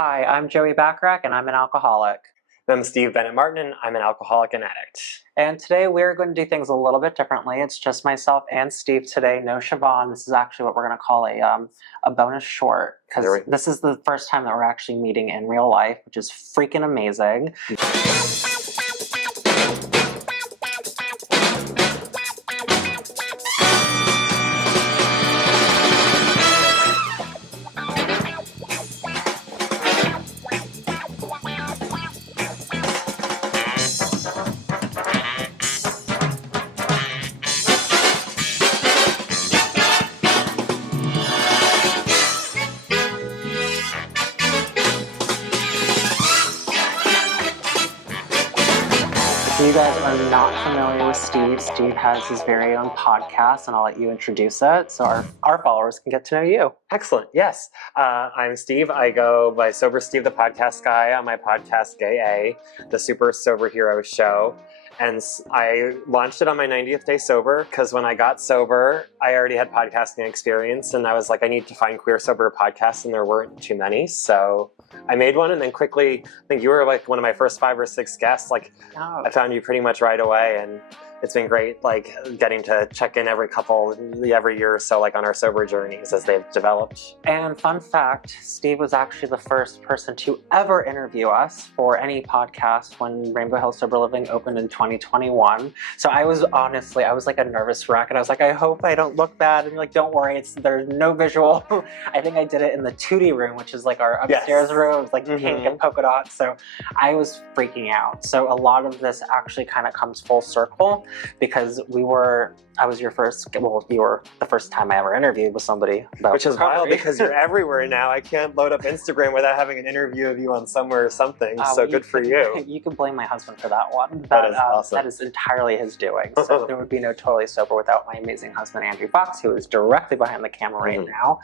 Hi, I'm Joey Bachrach, and I'm an alcoholic. I'm Steve Bennet-Martin, and I'm an alcoholic and addict. And today we're going to do things a little bit differently. It's just myself and Steve today, no Siobhan. This is actually what we're going to call a bonus short, because this is the first time that we're actually meeting in real life, which is freaking amazing. If you guys are not familiar with Steve, Steve has his very own podcast, and I'll let you introduce it so our followers can get to know you. Excellent. Yes. I'm Steve. I go by Sober Steve, the podcast guy, on my podcast, Gay A, the Super Sober Hero Show. And I launched it on my 90th day sober because when I got sober, I already had podcasting experience. And I was like, I need to find queer sober podcasts, and there weren't too many. So I made one, and then quickly, I think you were like one of my first 5 or 6 guests. Like, I found you pretty much right away. And it's been great, like, getting to check in every year or so, like, on our sober journeys as they've developed. And fun fact, Steve was actually the first person to ever interview us for any podcast when Rainbow Hill Sober Living opened in 2021. So I was like a nervous wreck, and I was like, I hope I don't look bad. And like, don't worry, there's no visual. I think I did it in the 2D room, which is like our upstairs room. It was like pink and polka dots. So I was freaking out. So a lot of this actually kind of comes full circle, because you were the first time I ever interviewed with somebody about Which is recovery. wild, because you're everywhere now. I can't load up Instagram without having an interview of you on somewhere or something, so good for you. You can blame my husband for that one. That is awesome. That is entirely his doing. So there would be no Totally Sober without my amazing husband, Andrew Fox, who is directly behind the camera right now.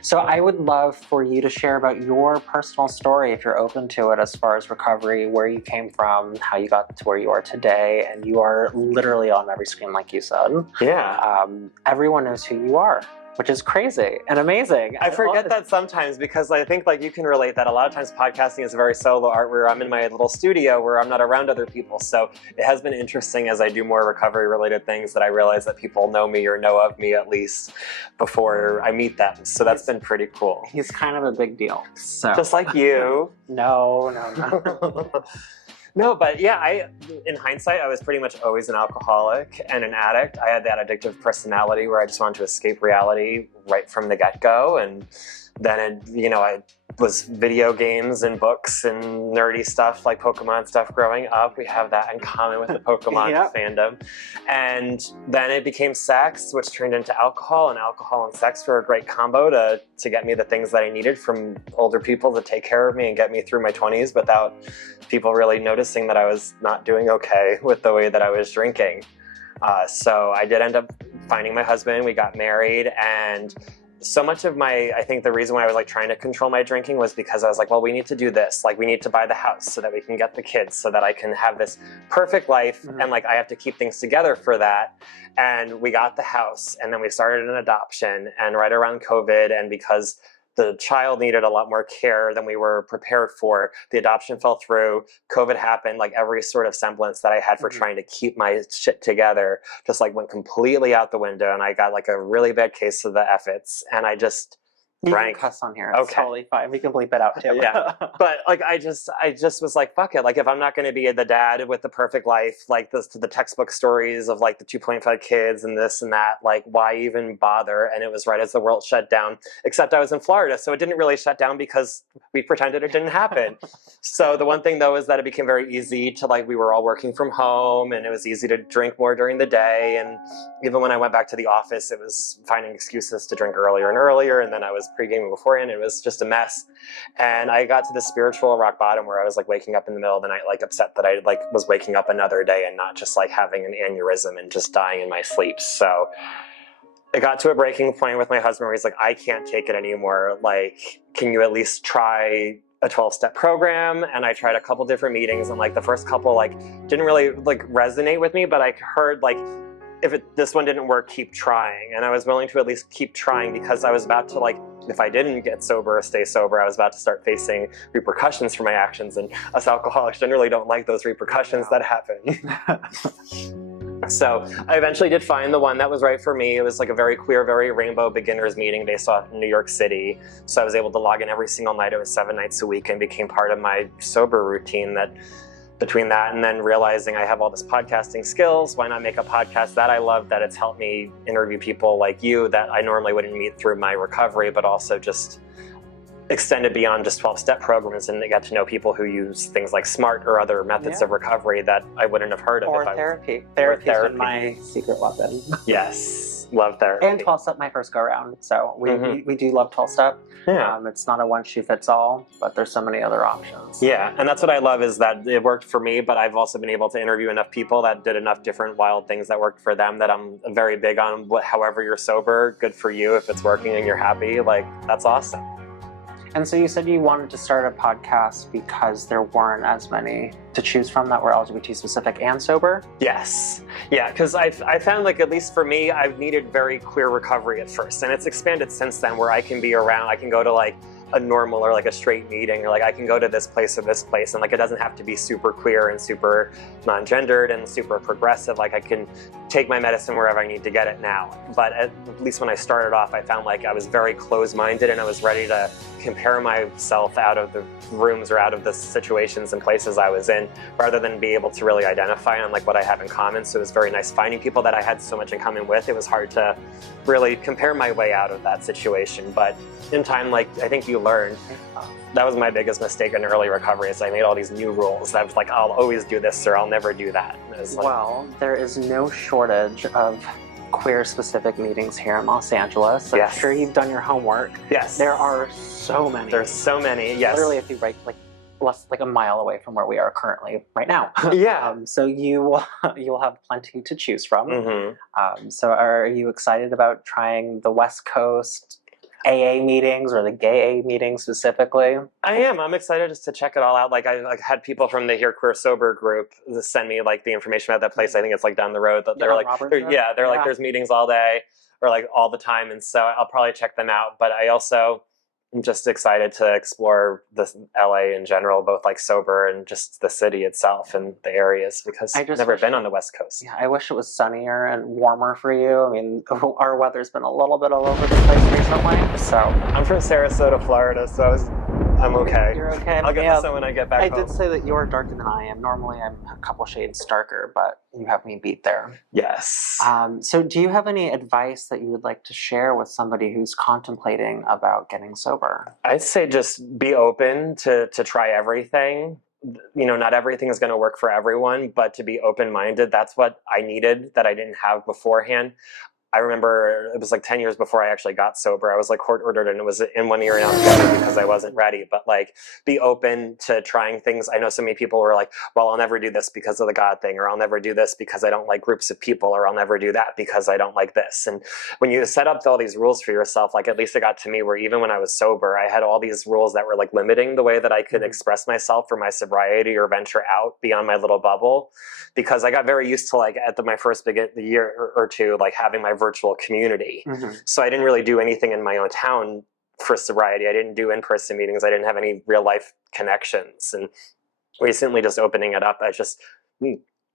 So I would love for you to share about your personal story, if you're open to it, as far as recovery, where you came from, how you got to where you are today, and you are literally on every screen, like you said. Yeah. Everyone knows who you are, which is crazy and amazing. I forget that sometimes, because I think, like, you can relate that a lot of times podcasting is a very solo art where I'm in my little studio where I'm not around other people. So it has been interesting as I do more recovery related things that I realize that people know me or know of me at least before I meet them. So that's been pretty cool. He's kind of a big deal. So just like you. No. No, but yeah, in hindsight, I was pretty much always an alcoholic and an addict. I had that addictive personality where I just wanted to escape reality right from the get-go. And then, I was video games and books and nerdy stuff like Pokemon stuff growing up. We have that in common with the Pokemon fandom. And then it became sex, which turned into alcohol, and alcohol and sex were a great combo to get me the things that I needed from older people to take care of me and get me through my 20s without people really noticing that I was not doing okay with the way that I was drinking. So I did end up finding my husband. We got married, and so much of I think the reason why I was like trying to control my drinking was because I was like, well, we need to do this. Like, we need to buy the house so that we can get the kids, so that I can have this perfect life. And like, I have to keep things together for that. And we got the house, and then we started an adoption, and right around COVID, and because the child needed a lot more care than we were prepared for, the adoption fell through, COVID happened, like every sort of semblance that I had for trying to keep my shit together just like went completely out the window, and I got like a really bad case of the F-its, and I just drank. You can cuss on here. It's totally fine. We can bleep it out too. Yeah. But like, I just was like, fuck it. Like, if I'm not going to be the dad with the perfect life, like the textbook stories of like the 2.5 kids and this and that, like, why even bother? And it was right as the world shut down, except I was in Florida. So it didn't really shut down because we pretended it didn't happen. So the one thing though is that it became very easy to, like, we were all working from home, and it was easy to drink more during the day. And even when I went back to the office, it was finding excuses to drink earlier and earlier. And then I was pre-gaming beforehand. It was just a mess. And I got to the spiritual rock bottom where I was like waking up in the middle of the night, like upset that I like was waking up another day and not just like having an aneurysm and just dying in my sleep. So it got to a breaking point with my husband where he's like, I can't take it anymore. Like, can you at least try a 12-step program? And I tried a couple different meetings, and like the first couple like didn't really like resonate with me, but I heard like, if this one didn't work, keep trying. And I was willing to at least keep trying because I was about to like if I didn't get sober or stay sober, I was about to start facing repercussions for my actions. And us alcoholics generally don't like those repercussions that happen. So I eventually did find the one that was right for me. It was like a very queer, very rainbow beginners meeting based off New York City. So I was able to log in every single night. It was 7 nights a week and became part of my sober routine. That between that and then realizing I have all this podcasting skills, why not make a podcast that I love, that it's helped me interview people like you that I normally wouldn't meet through my recovery, but also just extended beyond just 12-step programs and get to know people who use things like SMART or other methods of recovery that I wouldn't have heard of. Or therapy. Therapy's been my secret weapon. Yes, love therapy. And 12-step my first go-round. So we do love 12-step. Yeah. It's not a one-shoe-fits-all, but there's so many other options. Yeah, and that's what I love, is that it worked for me, but I've also been able to interview enough people that did enough different wild things that worked for them that I'm very big on however you're sober, good for you. If it's working and you're happy, like, that's awesome. And so you said you wanted to start a podcast because there weren't as many to choose from that were LGBT specific and sober? Yes. Yeah, because I found, like, at least for me, I've needed very queer recovery at first. And it's expanded since then, where I can be around, I can go to like a normal or like a straight meeting, or like I can go to this place or this place, and like it doesn't have to be super queer and super non-gendered and super progressive. Like I can take my medicine wherever I need to get it now. But at least when I started off, I found like I was very closed-minded and I was ready to compare myself out of the rooms or out of the situations and places I was in, rather than be able to really identify on like what I have in common. So it was very nice finding people that I had so much in common with. It was hard to really compare my way out of that situation. But in time, like, I think you learn. That was my biggest mistake in early recovery, is I made all these new rules that was like, I'll always do this or I'll never do that. Like, well, there is no shortage of queer specific meetings here in Los Angeles. I'm sure you've done your homework. Yes. There are so many. There's so many, yes. Literally, if you write like a mile away from where we are currently right now. Yeah. So you'll have plenty to choose from. Mm-hmm. So are you excited about trying the West Coast AA meetings or the gay AA meetings specifically? I am. I'm excited just to check it all out. Like I had people from the Here Queer Sober group send me like the information about that place. I think it's like down the road. That they're like, like, there's meetings all day or like all the time, and so I'll probably check them out. But I also I'm just excited to explore the LA in general, both like sober and just the city itself and the areas, because I've never been on the West Coast. Yeah, I wish it was sunnier and warmer for you. I mean, our weather's been a little bit all over the place recently. So I'm from Sarasota, Florida, so I'm okay. You're okay. I'll get the sun when I get back home. I did say that you're darker than I am. Normally I'm a couple shades darker, but you have me beat there. Yes. So do you have any advice that you would like to share with somebody who's contemplating about getting sober? I'd say just be open to try everything. You know, not everything is going to work for everyone, but to be open-minded, that's what I needed that I didn't have beforehand. I remember it was like 10 years before I actually got sober. I was like court ordered and it was in one ear and out the other because I wasn't ready. But like, be open to trying things. I know so many people were like, well, I'll never do this because of the God thing, or I'll never do this because I don't like groups of people, or I'll never do that because I don't like this. And when you set up all these rules for yourself, like at least it got to me where even when I was sober, I had all these rules that were like limiting the way that I could express myself for my sobriety or venture out beyond my little bubble. Because I got very used to like at my first year or two, like having my virtual community. So I didn't really do anything in my own town for sobriety. I didn't do in-person meetings. I didn't have any real life connections. And recently just opening it up, I just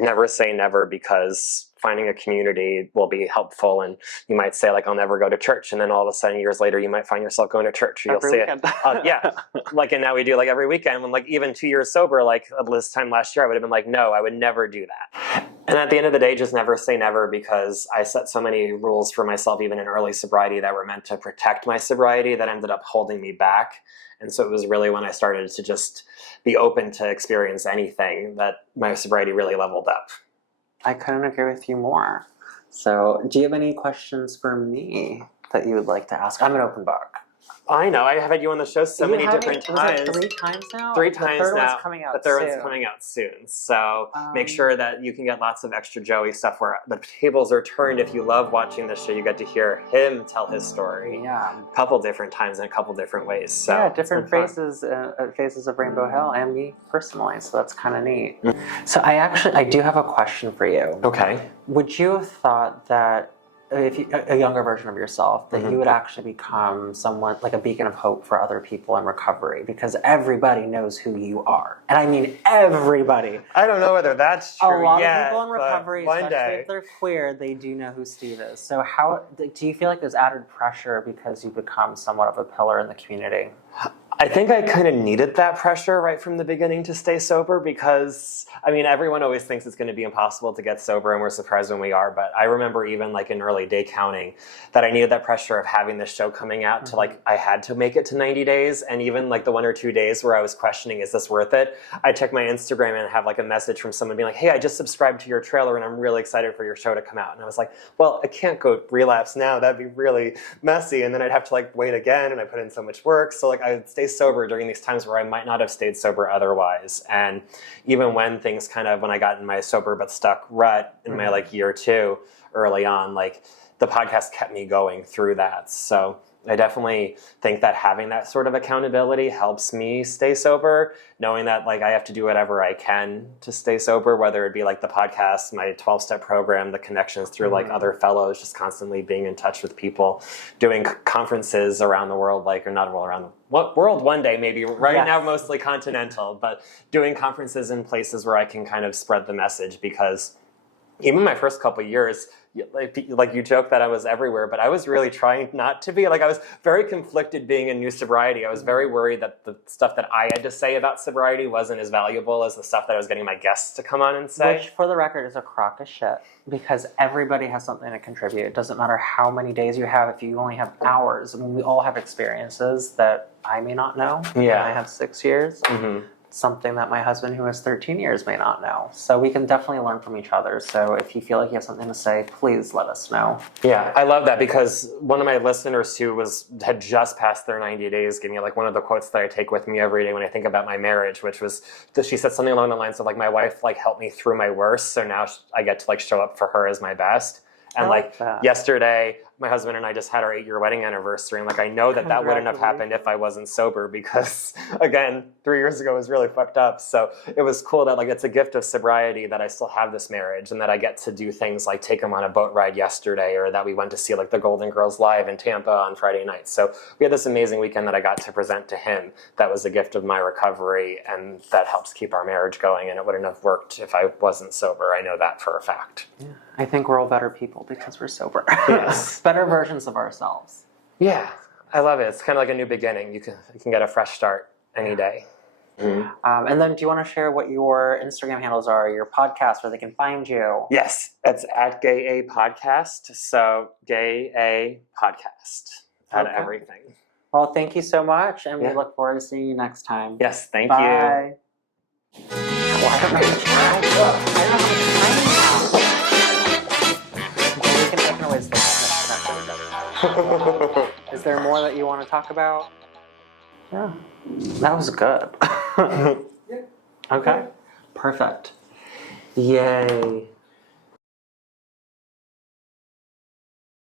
never say never, because finding a community will be helpful. And you might say like, I'll never go to church. And then all of a sudden years later, you might find yourself going to church. You'll see it. Yeah. Like, and now we do like every weekend, when like even 2 years sober, like this time last year, I would have been like, no, I would never do that. And at the end of the day, just never say never, because I set so many rules for myself, even in early sobriety, that were meant to protect my sobriety, that ended up holding me back. And so it was really when I started to just be open to experience anything that my sobriety really leveled up. I couldn't agree with you more. So do you have any questions for me that you would like to ask? I'm an open book. I know. I have had you on the show so many different times. Was it 3 times now? 3 times now. The third one's coming out soon. The third one's coming out soon. So make sure that you can get lots of extra Joey stuff where the tables are turned. If you love watching this show, you get to hear him tell his story. Yeah. A couple different times in a couple different ways. So yeah, different faces of Rainbow Hill and me personally. So that's kind of neat. So I do have a question for you. Okay. Would you have thought that a younger version of yourself, that Mhm. you would actually become someone like a beacon of hope for other people in recovery, because everybody knows who you are. And I mean everybody. I don't know whether that's A true lot yet, of people in but recovery, one especially day. if they're queer, they do know who Steve is. So how do you feel like there's added pressure because you become somewhat of a pillar in the community? I think I kind of needed that pressure right from the beginning to stay sober because, I mean, everyone always thinks it's going to be impossible to get sober and we're surprised when we are. But I remember even like in early day counting that I needed that pressure of having this show coming out to like, I had to make it to 90 days. And even like the 1 or 2 days where I was questioning, is this worth it? I check my Instagram and have like a message from someone being like, hey, I just subscribed to your trailer and I'm really excited for your show to come out. And I was like, well, I can't go relapse now. That'd be really messy. And then I'd have to like wait again. And I put in so much work. So like I would stay sober during these times where I might not have stayed sober otherwise. And even when things kind of, when I got in my sober but stuck rut in my like year 2 early on, like the podcast kept me going through that. So I definitely think that having that sort of accountability helps me stay sober, knowing that like I have to do whatever I can to stay sober, whether it be like the podcast, my 12-step program, the connections through like other fellows, just constantly being in touch with people, doing conferences around the world, like, or not around the world one day, maybe right now, mostly continental, but doing conferences in places where I can kind of spread the message, because even my first couple of years, like you joke that I was everywhere, but I was really trying not to be. Like I was very conflicted being in new sobriety. I was very worried that the stuff that I had to say about sobriety wasn't as valuable as the stuff that I was getting my guests to come on and say. Which, for the record, is a crock of shit, because everybody has something to contribute. It doesn't matter how many days you have, if you only have hours. I mean, we all have experiences that I may not know. Yeah. I have 6 years. Mm-hmm. Something that my husband, who has 13 years, may not know. So we can definitely learn from each other. So if you feel like you have something to say, please let us know. Yeah, I love that, because one of my listeners who had just passed their 90 days gave me like one of the quotes that I take with me every day when I think about my marriage, which was that she said something along the lines of like, my wife like helped me through my worst, so now I get to like show up for her as my best. And like yesterday, my husband and I just had our 8-year wedding anniversary, and like I know that wouldn't have happened if I wasn't sober, because again, 3 years ago was really fucked up. So it was cool that like it's a gift of sobriety that I still have this marriage, and that I get to do things like take him on a boat ride yesterday, or that we went to see like the Golden Girls live in Tampa on Friday night. So we had this amazing weekend that I got to present to him. That was a gift of my recovery, and that helps keep our marriage going, and it wouldn't have worked if I wasn't sober. I know that for a fact. Yeah. I think we're all better people because we're sober. Yes. Better versions of ourselves. Yeah, I love it. It's kind of like a new beginning. You can get a fresh start any day. Mm-hmm. And then do you want to share what your Instagram handles are, your podcast, where they can find you? Yes, it's at Gay A Podcast. So Gay A Podcast at everything. Well, thank you so much, and we look forward to seeing you next time. Yes, thank Bye. you. Well, I don't know the time. I don't know the time. We can always Is there more that you want to talk about? Yeah. That was good. Yeah. Okay. Perfect. Yay.